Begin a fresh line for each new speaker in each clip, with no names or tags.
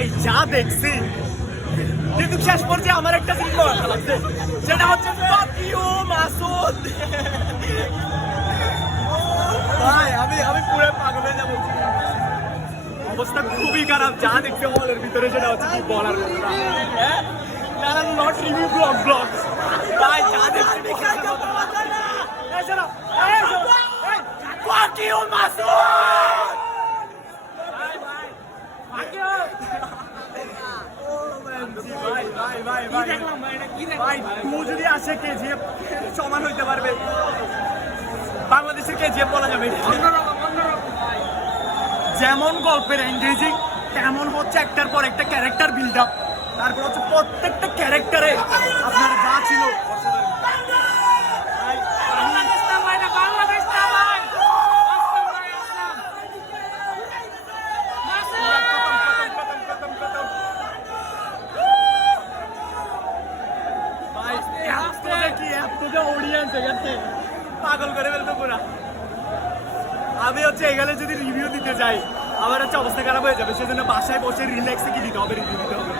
ভাই যা দেখছি। কিন্তু শেষ পর্যায়ে আমার একটা জিনিস লাগছে সেটা হচ্ছে fuck মাসুদ! ভাই আমি আমি পুরো পাগল হয়ে যাব। অবস্থা খুবই খারাপ। যা দেখছে হলের ভিতরে সেটা হচ্ছে কি বলার হ্যাঁ? না নট রিভিউ ব্লগ ব্লগ ভাই যা এই, fuck you, মাসুদ ভাই, ভাই, fuck you। ভাই ভাই ভাই। ভাই ভাই টু যদি আসে কেজিএফ সমান হইতে পারবে। বাংলাদেশের কেজিএফ বলা যাবে। যেমন গল্পের এঙ্গেজিং তেমন হচ্ছে একটার পর একটা ক্যারেক্টার বিল্ড আপ তারপর হচ্ছে প্রত্যেকটা ক্যারেক্টারে আপনার যা ছিল ভাই, ভাই, এত যে কি, এত যে audience এখানে, পাগল করে ফেলবে পুরা। আমি হচ্ছে এখানে যদি রিভিউ দিতে যাই, আমার হচ্ছে অবস্থা খারাপ হয়ে যাবে। সেজন্য বাসায় বসে রিল্যাক্সে কি দিতে হবে রিভিউ দিতে হবে।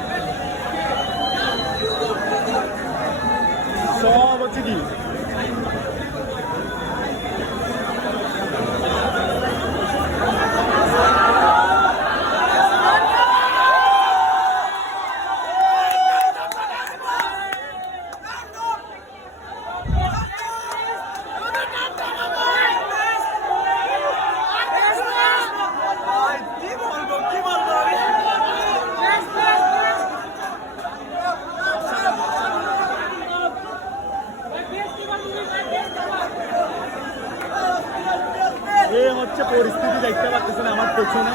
হচ্ছে পরিস্থিতি দেখতে পাচ্ছেন আমার পেছনে।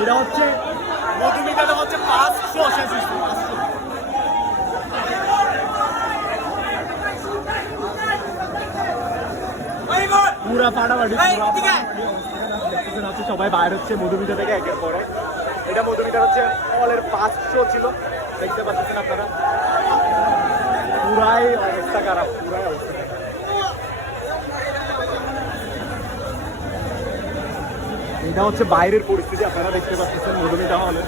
এটা হচ্ছে মধুমিতাটা হচ্ছে পাঁচশো পাঁচশো। পুরা ফাটাফাটি হচ্ছে সবাই বাইর হচ্ছে মধুমিতা থেকে একের পরে। এটা মধুমিতা হচ্ছে হলের ফার্স্ট শো ছিল। দেখতে পাচ্ছেন আপনারা পুরাই অবস্থা খারাপ পুরাই অবস্থা খারাপ এটা হচ্ছে বাইরের পরিস্থিতি, আপনারা দেখতে পাচ্ছেন মধুমিতা হলে।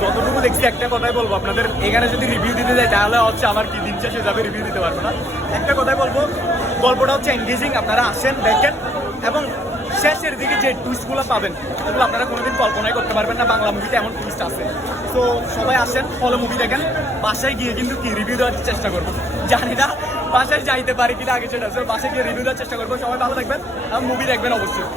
যতটুকু দেখছি একটা কথাই বলব, আপনাদের এখানে যদি রিভিউ দিতে যাই, তাহলে হচ্ছে আমার কি দিন শেষে যাবে রিভিউ দিতে পারব না। একটা কথাই বলব, গল্পটা হচ্ছে এঙ্গেজিং আপনারা আসেন, দেখেন, এবং শেষের দিকে যে টুইস্টগুলো পাবেন সেগুলো আপনারা কোনোদিন কল্পনাই করতে পারবেন না। বাংলা মুভিতে এমন টুইস্ট আছে। তো সবাই আসেন ফলে মুভি দেখেন। বাসায় গিয়ে কিন্তু কি রিভিউ দেওয়ার চেষ্টা করব? জানি না, বাসায় যাইতে পারি কিনা আগে সেটা বাসায় গিয়ে রিভিউ দেওয়ার চেষ্টা করব। সবাই ভালো থাকবেন এবং মুভি দেখবেন অবশ্যই।